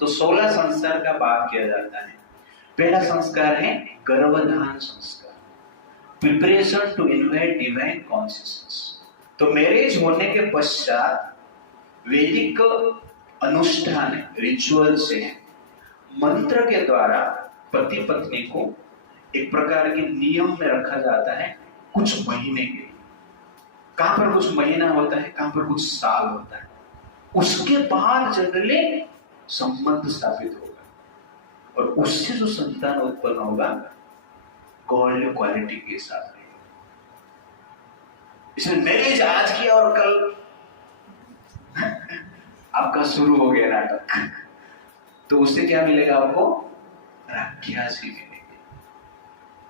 तो 16 संस्कार का बात किया जाता है। पहला संस्कार है गर्भधान संस्कार, preparation to invite divine consciousness. तो मैरिज होने के पश्चात वैदिक अनुष्ठान है, रिचुअल से है, मंत्र के द्वारा पति पत्नी को एक प्रकार के नियम में रखा जाता है कुछ महीने के लिए। कहां पर कुछ महीना होता है, कहां पर कुछ साल होता है। उसके बाद जनरली संबंध स्थापित होगा और उससे जो संतान उत्पन्न होगा गॉडली क्वालिटी के साथ रहेगा। इसलिए मैरिज आज किया और कल आपका शुरू हो गया नाटक, तो उससे क्या मिलेगा आपको? राक्षसी मिलेगी।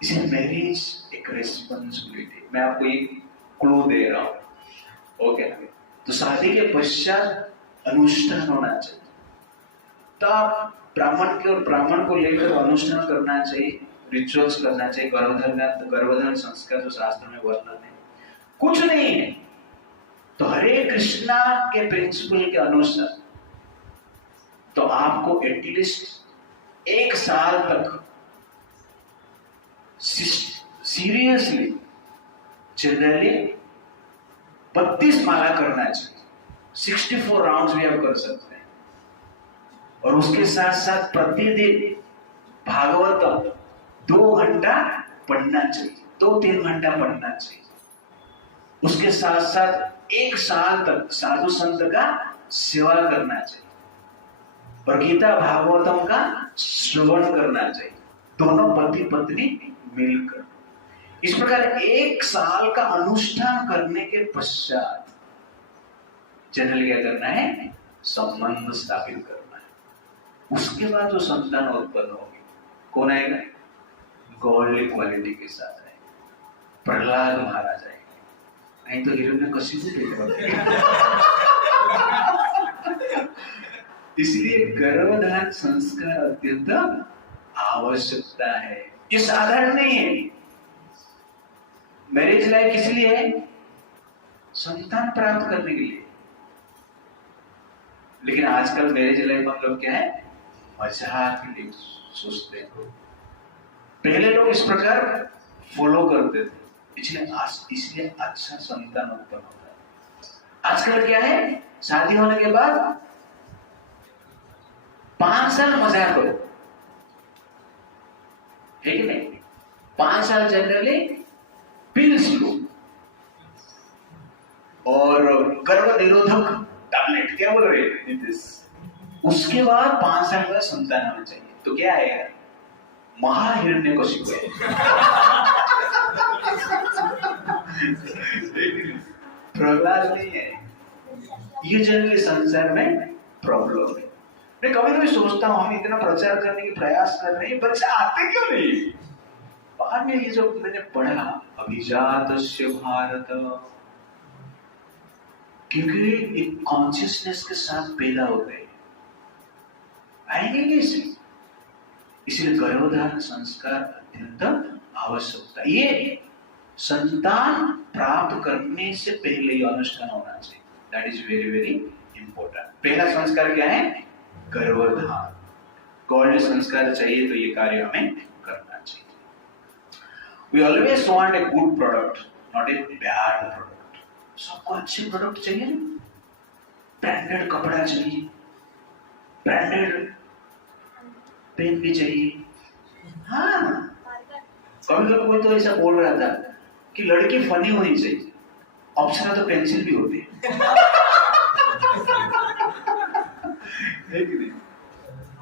इसलिए मैरिज एक रेस्पॉन्सिबिलिटी। मैं आपको एक क्लू दे रहा हूं, ओके? तो शादी के पश्चात अनुष्ठान होना चाहिए। तो आप ब्राह्मण को लेकर अनुष्ठान करना चाहिए, रिचुअल्स करना चाहिए। गर्भधारण संस्कार जो शास्त्र में वर्णन है कुछ नहीं है। तो हरे कृष्णा के प्रिंसिपल के अनुसार तो आपको एटलीस्ट 1 साल तक सीरियसली जनरली 32 माला करना चाहिए। 64 राउंड्स भी आप कर सकते हैं। और उसके साथ साथ प्रतिदिन भागवत 2 घंटा पढ़ना चाहिए, 2-3 घंटा पढ़ना चाहिए। उसके साथ साथ 1 साल तक साधु संत का सेवा करना चाहिए और गीता भागवतम का श्रवण करना चाहिए, दोनों पति पत्नी मिलकर। इस प्रकार 1 साल का अनुष्ठान करने के पश्चात जनरली क्या करना है? संबंध स्थापित करना है। उसके बाद जो संतान उत्पन्न होगी कौन आएगा? गॉडली क्वालिटी के साथ आएगा। प्रहलाद महाराज आएगा, नहीं तो हिरण्यकशिपु देगा। इसलिए गर्भधारण संस्कार अत्यंत आवश्यकता है। ये साधारण नहीं है। मैरिज लाइफ किस लिए है? संतान प्राप्त करने के लिए। लेकिन आजकल मैरिज लाइफ हम लोग क्या है? मजाक के लिए सोचते हैं। पहले लोग इस प्रकार फॉलो करते थे, इसलिए अच्छा संतान उत्पन्न होता है। आजकल क्या है? शादी होने के बाद 5 साल मजाक करो, है कि नहीं? 5 साल जनरली पिल्स लो और गर्भ निरोधक टैबलेट, क्या बोल रहे हैं? उसके बाद 5 साल में संतान होना चाहिए। तो क्या आएगा? महाहिरण्यकशिपु। प्रहलाद नहीं है। ये जनरली संसार में प्रॉब्लम है। मैं कभी कभी सोचता हूँ हम इतना प्रचार करने की प्रयास कर रहे हैं, बच्चे आते क्यों नहीं? बाद में ये जो मैंने पढ़ा अभिजातस्य भारत, क्योंकि एक कॉन्शियसनेस के साथ पैदा हो गए, आएंगे कैसे? इसलिए गर्भधारण संस्कार अत्यंत आवश्यकता। ये संतान प्राप्त करने से पहले ये अनुष्ठान होना चाहिए। That is very very important. पहला संस्कार क्या है? गर्भधारण। गॉडली संस्कार चाहिए तो ये कार्य हमें करना चाहिए। We always want a good product, not a bad product. सबको अच्छे प्रोडक्ट चाहिए ना? ब्रांडेड कपड़ा चाहिए, ब्रांडेड पेन भी चाहिए। हाँ, कभी कोई तो ऐसा बोल रहा था कि लड़की फनी होनी चाहिए, अप्सरा तो पेंसिल भी होती है।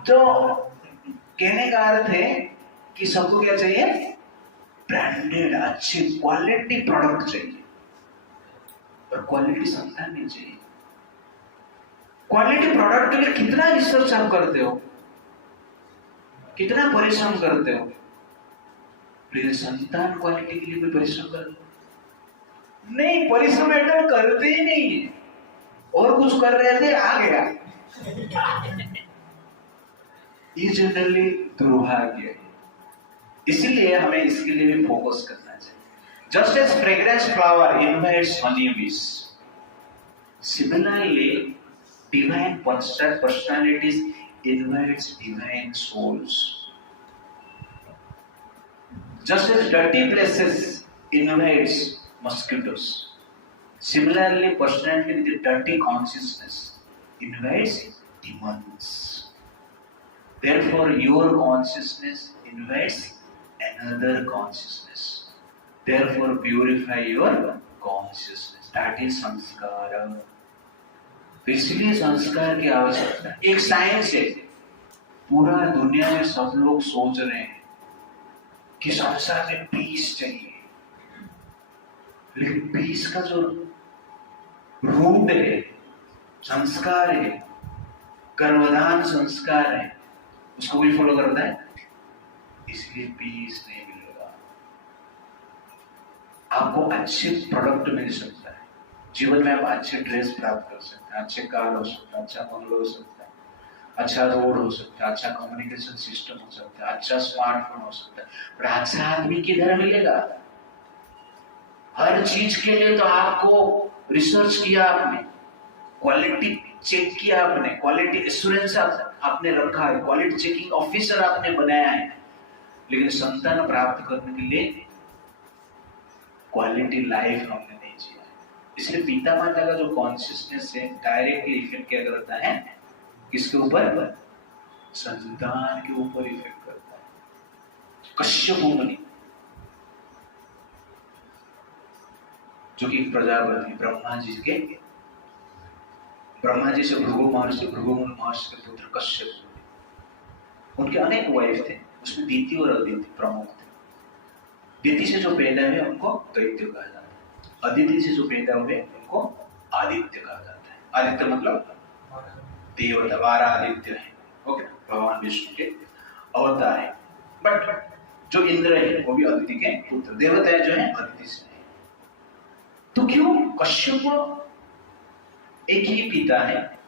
तो कहने का अर्थ है कि सबको क्या चाहिए? ब्रांडेड अच्छी क्वालिटी प्रोडक्ट चाहिए और क्वालिटी संतान नहीं चाहिए। क्वालिटी प्रोडक्ट के लिए कितना रिसर्च आप करते हो, कितना परिश्रम करते हो? लेकिन संतान क्वालिटी के लिए कोई परिश्रम करते नहीं? परिश्रम एकदम करते ही नहीं है, और कुछ कर रहे थे आ गया। ये जनरली दुर्भाग्य है। इसलिए हमें इसके लिए भी फोकस करना चाहिए। Just as fragrance flower invites honey bees, similarly divine personalities invites divine souls. Just as dirty places invites mosquitoes, similarly personality with a dirty consciousness invites demons. Therefore, your consciousness invites another consciousness. Therefore, purify your consciousness. That is संस्कार. तो इसलिए संस्कार की आवश्यकता. एक science है. पूरा दुनिया में सब लोग सोच रहे हैं कि संसार में पीस चाहिए, लेकिन पीस का जो रूट है, संस्कार है, गर्भधान संस्कार है, उसको भी फॉलो करता है. इसलिए पीस नहीं मिलेगा. आपको अच्छे प्रोडक्ट मिल सकता है जीवन में, आप अच्छे ड्रेस प्राप्त कर सकते हैं, अच्छे कार हो सकता है, अच्छा बंगलो हो सकता है, अच्छा रोड हो सकता है, अच्छा कम्युनिकेशन सिस्टम हो सकता है, अच्छा स्मार्टफोन हो सकता है, पर अच्छा आदमी किधर मिलेगा? हर चीज के लिए तो आपको रिसर्च किया, आपने क्वालिटी चेक किया, आपने क्वालिटी एश्योरेंस आपने रखा है, क्वालिटी चेकिंग ऑफिसर आपने बनाया है, लेकिन संतान प्राप्त करने के लिए क्वालिटी लाइफ हमने नहीं जिया. इसलिए पिता माता का जो कॉन्शियसनेस है डायरेक्टली इफेक्ट क्या करता है? किसके ऊपर? संतान के ऊपर इफेक्ट करता है. कश्यप मुनि जो कि प्रजापति ब्रह्मा जी से भृगु महर्षि के पुत्र कश्यप, उनके अनेक वाइफ थे, उसमें दीति और अदिति प्रमुख थे. दीति से जो पैदा हुए उनको दैत्य कहा जाता है, अदिति से जो पैदा हुए उनको आदित्य कहा जाता है. आदित्य मतलब देवता, 12 आदित्य है. ओके, भगवान विष्णु के अवतार है. बट जो इंद्र है वो भी अदिति के पुत्र, देवता जो है अदिति से. तो क्यों कश्यप एक ही पिता है,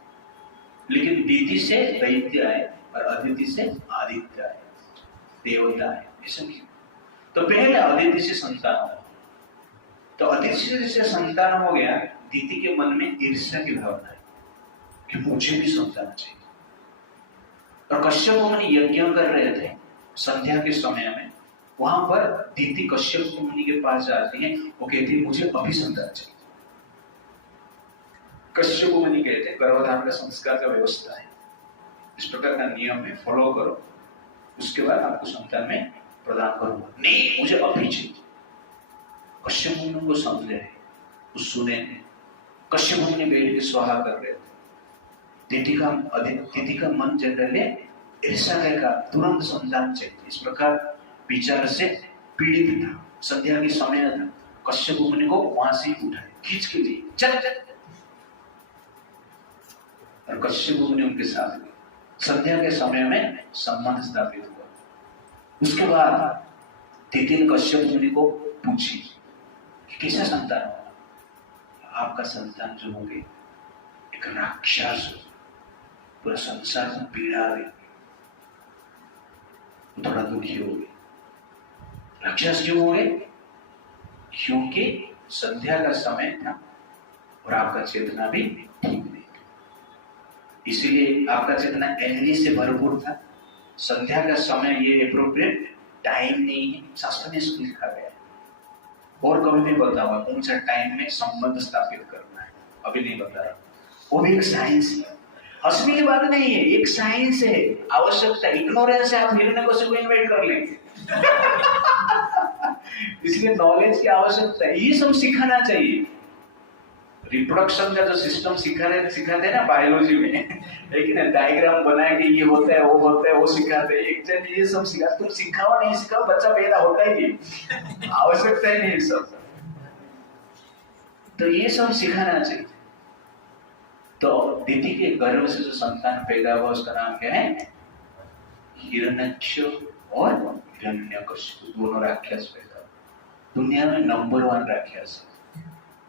लेकिन दीति से दैत्य है और अदिति से आदित्य है, देवता है. ऐसा क्यों? तो पहले अदिति से संतान हो, तो अदिति से संतान हो गया, दीति के मन में ईर्ष्या की भावना है कि मुझे भी संतान चाहिए. और कश्यप मुनि यज्ञ कर रहे थे संध्या के समय में, वहां पर दीति कश्यप मुनि के पास जाती है, वो कहती है मुझे अभी संतान चाहिए. कश्यप मुनि कहते हैं गर्भधान का संस्कार का व्यवस्था है, इस प्रकार का नियम है, फॉलो करो, उसके बाद आपको संतान में प्रदान करूंगा. नहीं, मुझे अभी चाहिए. कश्यप मुनि को समझे, वो सुने. कश्यप मुनि बैठ के स्वाहा कर रहे थे. दीति का मन जनरली ऐसा रहेगा, तुरंत संतान चाहिए, इस प्रकार विचार से पीड़ित था. संध्या के समय था, कश्यप मुनि को वहां से उठाए, खींच के लिए चल. और कश्यप मुनि उनके साथ गए. संध्या के समय में संबंध स्थापित हुआ. उसके बाद दीति ने कश्यप मुनि को पूछी कैसा संतान होगा? आपका संतान जो होगी एक राक्षस, पूरा संसार को पीड़ा दे. थोड़ा दुखी हो गए. राक्षस क्यों हो गए? क्योंकि संध्या का समय था और आपका चेतना भी ठीक नहीं, इसीलिए आपका चेतना एनर्जी से भरपूर था. संध्या का समय ये एप्रोप्रिएट टाइम नहीं है, शास्त्र में इसको लिखा गया है. और कभी भी बताऊंगा कौन सा टाइम में संबंध स्थापित करना है, अभी नहीं बता रहा. वो भी एक साइंस है, हंसने की बात नहीं है, एक साइंस है. आवश्यकता, इग्नोरेंस है, आप हिरण्यकशिपु को इन्वाइट कर लेंगे. इसलिए नॉलेज की आवश्यकता है, ये सब सिखाना चाहिए. रिप्रोडक्शन का जो सिस्टम सिखाते हैं ना बायोलॉजी में, लेकिन डायग्राम बना के ये होता है वो सिखाते हैं. एक ये सब सिखा, तुम सिखाओ नहीं सिखाओ, बच्चा पैदा होता ही नहीं, आवश्यकता ही नहीं सब. तो ये सब सिखाना चाहिए. तो दीति के गर्भ से जो संतान पैदा हुआ उसका नाम क्या है? हिरण्यक्ष और हिरण्यकशिपु, दोनों राक्षस पैदा. दुनिया में नंबर 1 राक्षस.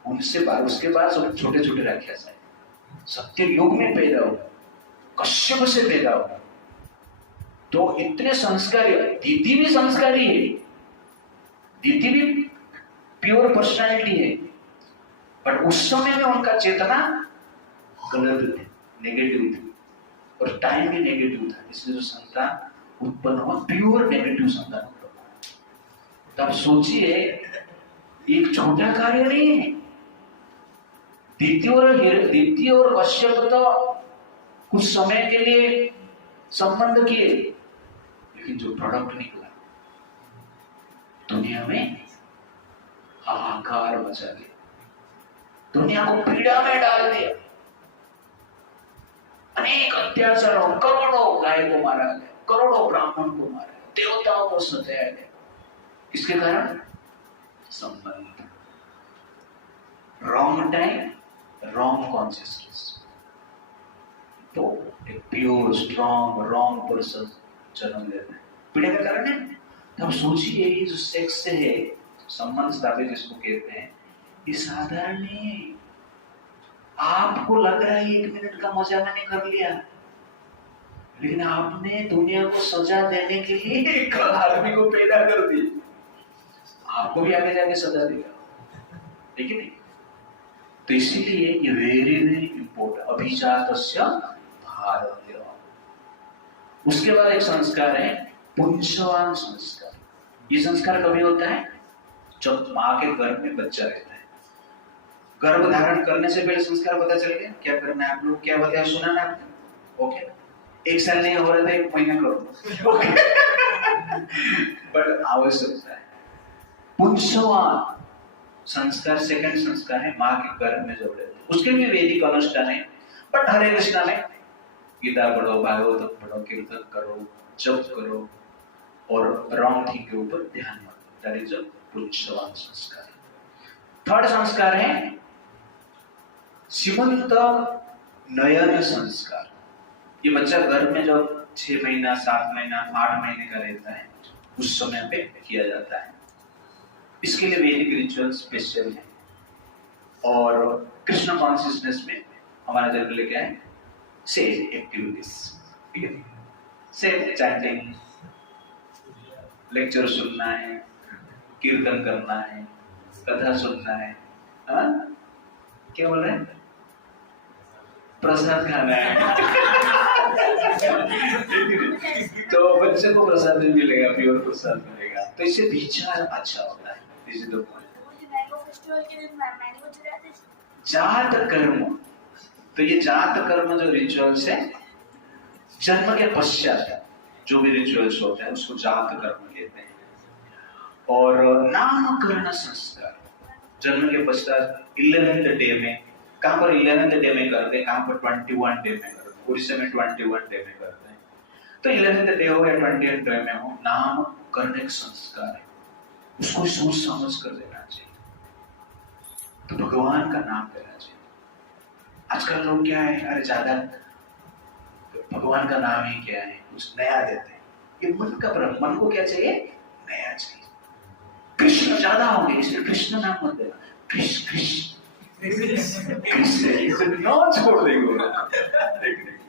उनसे बाद उसके बाद सब छोटे छोटे राक्षस है. सत्य युग में पैदा हुआ, कश्यप से पैदा हुआ. तो इतने संस्कारी, दीति भी संस्कारी है, दीति भी प्योर पर्सनालिटी है, बट उस समय में उनका चेतना गलत थी, नेगेटिव थी. और टाइम भी नेगेटिव था, इसलिए जो संतान उत्पन्न हुआ प्योर नेगेटिव संतान उत्पन्न हुआ। तब सोचिए एक छोटा कार्य नहीं है। दित्य और कश्यप तो कुछ समय के लिए संबंध किए, लेकिन जो प्रोडक्ट निकला दुनिया में हाहाकार मचा दिया, दुनिया को पीड़ा में डाल दिया। अनेक अत्याचारों, करोड़ों गाय को मारा गया, करोड़ों ब्राह्मण को मारा गया, देवताओं को सताया गया। इसके कारण संबंध, रॉन्ग टाइम, रॉन्ग कॉन्शियसनेस। तो एक प्योर स्ट्रॉन्ग रॉन्ग पर्सन जन्म लेता है, पीड़ा का कारण है। तब सोचिए ये जो सेक्स से है संबंध स्थापित जिसको कहते हैं, ये साधारण नहीं है। आपको लग रहा है 1 मिनट का मजा मैंने कर लिया, लेकिन आपने दुनिया को सजा देने के लिए एक आदमी को पैदा कर दी, आपको भी आगे जाके सजा देगा, ठीक है नहीं? तो इसीलिए ये वेरी वेरी इंपॉर्टेंट, अभिजातस्य भारतीय। उसके बाद एक संस्कार है पुंसवान संस्कार। ये संस्कार कभी होता है जब माँ के गर्भ में बच्चा रहता है। गर्भ धारण करने से पहले संस्कार पता चल गया क्या करना है। आप लोग क्या बताया, सुना ना आपने? ओके, 1 साल नहीं हो रहा था 1 महीना करो, ओके। बट आवश्यकता है पुंसवान संस्कार। सेकंड संस्कार है माँ के गर्भ में जब रहते हैं, उसके लिए वैदिक अनुष्ठान है। बट हरे कृष्णा में गीता पढ़ो, भागवत पढ़ो, कीर्तन करो, जप करो और रॉन्ग थिंग के ऊपर ध्यान मत। दैट इज अ पुंसवान संस्कार। थर्ड संस्कार है सीमंत नयन संस्कार। ये बच्चा गर्भ में जब 6 महीना, 7 महीना, 8 महीने का रहता है, उस समय पे किया जाता है। इसके लिए वैदिक रिचुअल स्पेशल है। और कृष्ण कॉन्शियसनेस में हमारा जनरली क्या है, सेम एक्टिविटीज, ठीक है, सेम चैंटिंग, लेक्चर सुनना है, कीर्तन करना है, कथा सुनना है, क्या बोल रहे हैं, प्रसाद खाना है। तो बच्चे को प्रसाद भी मिलेगा, प्योर प्रसाद मिलेगा, तो इससे विचार अच्छा होता है। जात कर्म, तो ये जात कर्म जो रिचुअल्स है, जन्म के पश्चात जो भी रिचुअल्स होते हैं उसको जात कर्म कहते हैं। और नामकरण संस्कार जन्म के पश्चात 11th डे में, कहां पर 11th डे में करते हैं, कहां पर 21 डे में करते हैं, उड़ीसा में 21 डे में करते हैं। तो 11th डे हो या 20th डे में हो, नामकरण एक संस्कार है, उसको सोच समझ कर देना चाहिए। तो भगवान का नाम लेना चाहिए। आजकल लोग क्या है, अरे ज्यादा भगवान का नाम ही क्या है, कुछ नया देते हैं। ये मन का भ्रम, मन को क्या चाहिए, नया चाहिए। कृष्ण ज्यादा होंगे इसलिए कृष्ण नाम मत देना, कृष्ण कृष्ण कृष्ण नाम छोड़ देंगे,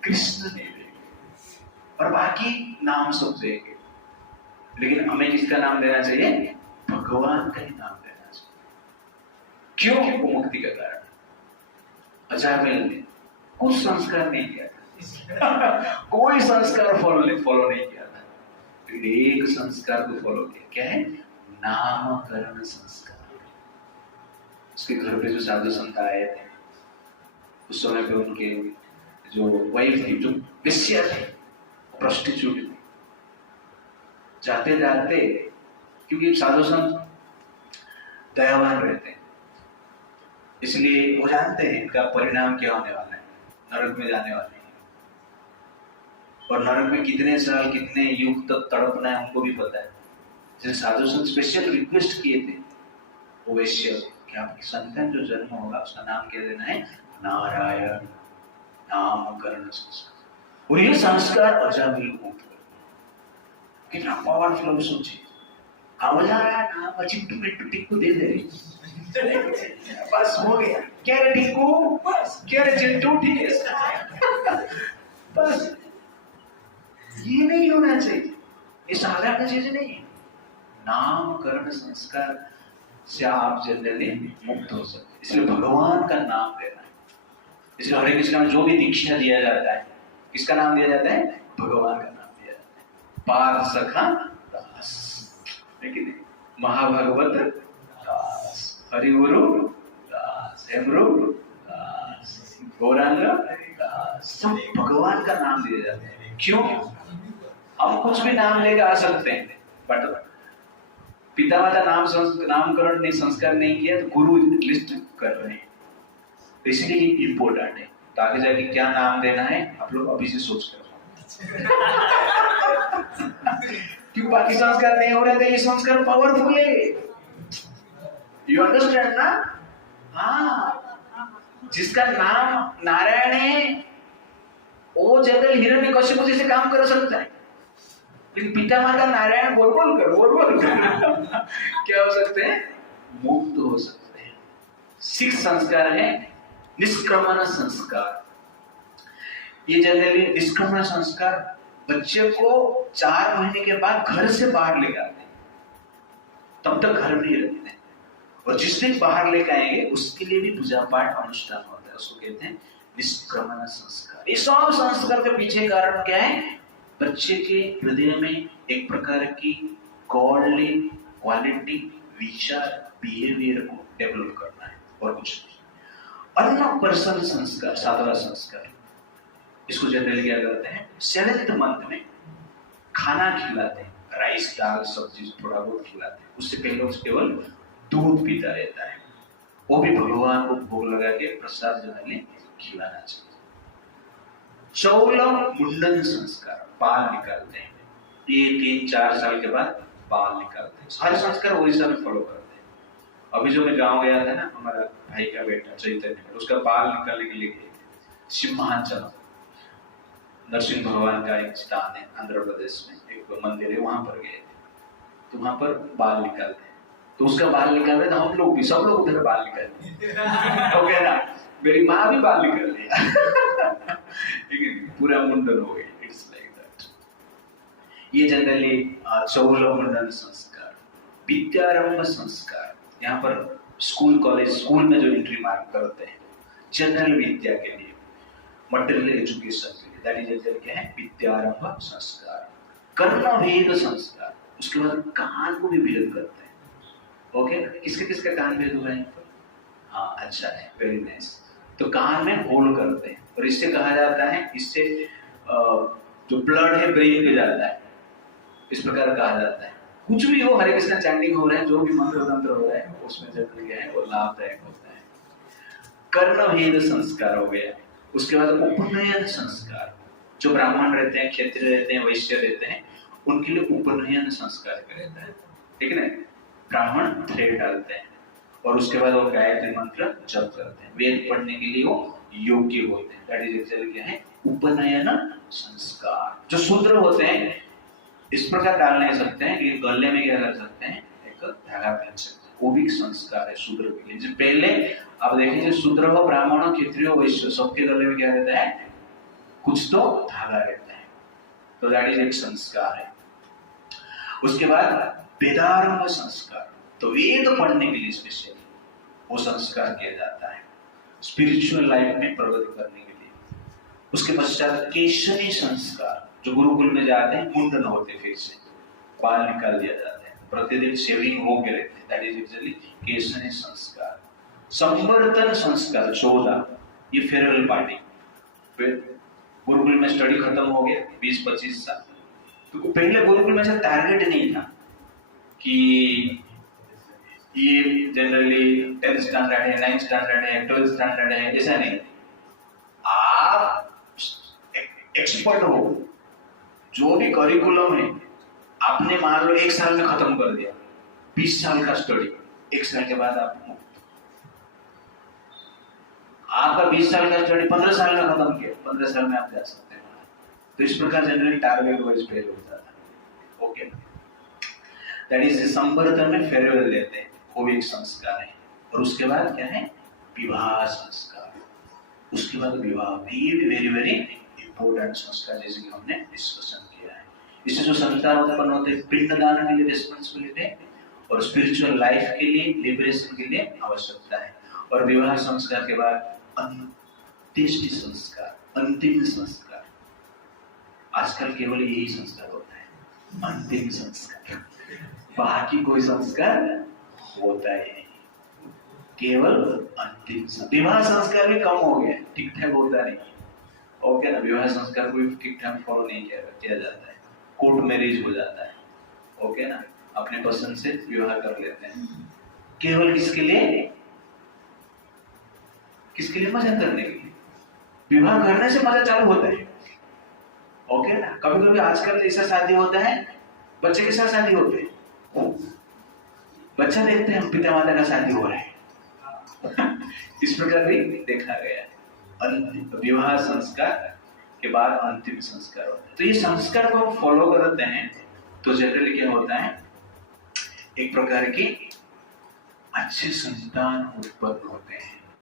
कृष्ण नहीं देंगे, और बाकी नाम सब देंगे। लेकिन हमें किसका नाम देना चाहिए, भगवान का ही नाम देना चाहिए। क्यों? वो मुक्ति का कारण। अजामिल ने कुछ संस्कार नहीं किया था, कोई संस्कार फॉलो नहीं किया था, लेकिन एक संस्कार को फॉलो किया। क्या है? नामकरण संस्कार। उसके घर पे जो साधु संत आए थे, उस समय पे उनके जो वाइफ थी, जो वेश्या थी, प्रोस्टिट्यूट थी, जाते जाते, क्योंकि साधु संत दयावान रहते हैं, इसलिए वो जानते हैं इनका परिणाम क्या होने वाला है, नरक में जाने वाले हैं। और नरक में कितने साल, कितने युग तक तड़पना है उनको भी पता है। जैसे साधु संत स्पेशल रिक्वेस्ट किए थे वो वैश्य कि आपकी संतान जो जन्म होगा उसका नाम क्या देना है, नारायण, नामकरण संस्कार। और ये संस्कार अजामिल को कितना पावरफुल, सोचिए। मजा आया ना, चिट्टू मिट्टू टिक्कू दे दे, बस हो गया। क्या रे टिक्कू, बस क्या रे चिट्टू, ठीक है, बस। ये नहीं होना चाहिए, ये साधारण चीज नहीं है। नामकरण संस्कार से आप जनरली मुक्त हो सकते, इसलिए भगवान का नाम लेना है। इसलिए हरे कृष्ण में जो भी दीक्षा दिया जाता है किसका नाम दिया जाता है? भगवान का नाम दिया जाता है। पार सखा दास, लेकिन महाभागवत दास, हरिगुरु दास, हेमरु दास, गौरांग दास, सब भगवान का नाम दिया जाता है। क्यों? हम कुछ भी नाम लेकर आ सकते हैं, बट पिता का नामकरण नहीं, संस्कार नहीं किया तो गुरु लिस्ट कर रहे हैं, तो इसलिए इम्पोर्टेंट है। तो आगे जाके क्या नाम देना है आप लोग अभी से सोच कर क्यों बाकी संस्कार नहीं हो रहे थे? ये संस्कार पावरफुल है, यू अंडरस्टैंड ना? हाँ, जिसका नाम नारायण है वो जनरल हिरण्यकशिपु जैसे काम कर सकता है, लेकिन पितामह का नारायण बोल बोल कर क्या हो सकते हैं? मुक्त हो सकते हैं। 6 संस्कार है। निष्क्रमण संस्कार, ये जनरली निष्क्रमण संस्कार बच्चे को 4 महीने के बाद घर से बाहर ले जाते हैं, तब तक घर में ही रखते हैं, और जिस दिन बाहर लेकर आएंगे उसके लिए भी पूजा पाठ अनुष्ठान होता है, उसको कहते हैं निष्क्रमण संस्कार। ये सब संस्कार के पीछे कारण क्या है? बच्चे के हृदय में एक प्रकार की गॉडली क्वालिटी, विचार, बिहेवियर को डेवलप करना है, और कुछ नहीं। अन्नप्राशन संस्कार, 7वां संस्कार, इसको जनरली क्या करते हैं? 7th मंथ में खाना खिलाते हैं, राइस दाल सब्जी थोड़ा बहुत खिलाते हैं, उससे पहले उस केवल दूध पीता रहता है, वो भी भगवान को भोग लगा के प्रसाद जनरली खिलाना चाहिए। 14 मुंडन संस्कार, बाल निकालते हैं, ये 3-4 साल के बाद बाल निकालते हैं। सारे संस्कार उड़ीसा में फॉलो करते हैं। अभी जो मैं गांव गया था ना, हमारा भाई का बेटा चैतन्य, उसका बाल निकालने के लिए गए थे। सिंहांचल नरसिंह भगवान का एक स्थान है आंध्र प्रदेश में, एक मंदिर है, वहां पर गए थे, तो वहां पर बाल निकालते हैं, तो उसका बाल निकाल रहे, तो हम लोग भी, सब लोग उधर बाल निकाल तो कहना मेरी माँ भी बाल निकाल लिया पूरा मुंडन हो गया। It's like that. ये जनरली 14 मुंडन संस्कार। विद्यारंभ संस्कार, यहाँ पर स्कूल कॉलेज, स्कूल में जो एंट्री मार्क करते हैं जनरल विद्या के लिए, मटेरियल एजुकेशन के लिए, दैट इज जनरल क्या है? विद्यारंभ संस्कार। कर्ण भेद संस्कार, उसके बाद कान को भी भेद करते हैं। ओके, किसके किसका कान भेद हुआ है यहाँ पर? हाँ, अच्छा है, वेरी नाइस। तो कान में होल करते हैं, और इससे कहा जाता है, इससे जो ब्लड है ब्रेन में जाता है, इस प्रकार कहा जाता है। कुछ भी हो, हरे कृष्ण चैंटिंग हो रहा है, जो भी मंत्र तंत्र हो रहा है, उसमें जनरली क्या है? वो लाभदायक होता है। कर्ण भेद संस्कार हो गया। उसके बाद उपनयन संस्कार, जो ब्राह्मण रहते हैं, क्षत्रिय रहते हैं, वैश्य रहते हैं, उनके लिए उपनयन संस्कार रहता है, ठीक है ना? ब्राह्मण थ्रेड डालते हैं, और उसके बाद वो गायत्री मंत्र जप करते हैं, वेद पढ़ने के लिए वो योग्य होते हैं। दैट इज एक्चुअली क्या है? उपनयन संस्कार। जो शूद्र होते हैं इस प्रकार डाल नहीं सकते हैं, लेकिन गले में क्या कर सकते हैं? एक धागा पहन सकते हैं, वो भी शूद्र है शूद्र के लिए। जो पहले आप देखिए, शूद्र हो, ब्राह्मण हो, क्षत्रिय हो, वैश्य, सबके गले में क्या रहता है? कुछ तो धागा रहता है, तो दैट इज एक संस्कार है। उसके बाद वेदारंभ संस्कार, तो वेद पढ़ने के लिए स्पेशली वो संस्कार किया जाता है, स्पिरिचुअल लाइफ में प्रगति करने के लिए। उसके पश्चात केशनी संस्कार, जो गुरुकुल में जाते हैं, मुंडन होते, फिर से बाल निकाल दिया जाता है, प्रतिदिन शेविंग हो गए रहते हैं, दैट इज एक्चुअली केशनी संस्कार। संवर्धन संस्कार 14, ये फेयरवेल पार्टी, गुरुकुल में स्टडी खत्म हो गया 20-25 साल, तो पहले गुरुकुल में ऐसा टारगेट नहीं था कि ये जनरली 10th स्टैंडर्ड है, 9th स्टैंडर्ड है, 12th स्टैंडर्ड है, ऐसा नहीं। आप एक्सपर्ट हो, जो भी करिकुलम है आपने मान लो 1 साल में खत्म कर दिया, 20 साल का स्टडी, 1 साल के बाद आप मुक्त। आपका 20 साल का स्टडी 15 साल में खत्म किया, 15 साल में आप जा सकते हैं। तो इस प्रकार जनरली टारगेट वाइज फेल होता था। ओके, दैट इज संवर्धन में फेयरवेल देते हैं, वो भी एक संस्कार है। और उसके बाद क्या है? विवाह संस्कार। उसके बाद विवाह, वेरी वेरी इंपॉर्टेंट संस्कार, जैसे कि हमने डिस्कशन किया है। इससे जो संस्कार उत्पन्न होते हैं, पिंडदान के लिए रिस्पॉन्सिबिलिटी, और स्पिरिचुअल लाइफ के लिए, लिबरेशन के लिए आवश्यकता है। और विवाह संस्कार के बाद अंत्येष्टि संस्कार, अंतिम संस्कार, आजकल केवल यही संस्कार होता है, अंतिम संस्कार। बाकी कोई संस्कार होता ही नहीं, केवल अंतिम संस्कार। विवाह संस्कार भी कम हो गया, ठीक ठाक होता नहीं। ओके ना, विवाह संस्कार को भी ठीक ठाक फॉलो नहीं किया जाता है, कोर्ट मैरिज हो जाता है। ओके ना, अपने पसंद से विवाह कर लेते हैं, केवल किसके लिए? किसके लिए? मजा करने के लिए। विवाह करने से मजा चालू होता है। ओके ना, कभी कभी आजकल ऐसा शादी होता है, बच्चे के साथ शादी होते हैं, बच्चा देखते हैं पिता माता का शादी हो रहा है। इस प्रकार भी देखा गया है। विवाह संस्कार के बाद अंतिम संस्कार होता है। तो ये संस्कार को हम फॉलो करते हैं तो जनरली क्या होता है, एक प्रकार की अच्छे संतान उत्पन्न होते हैं।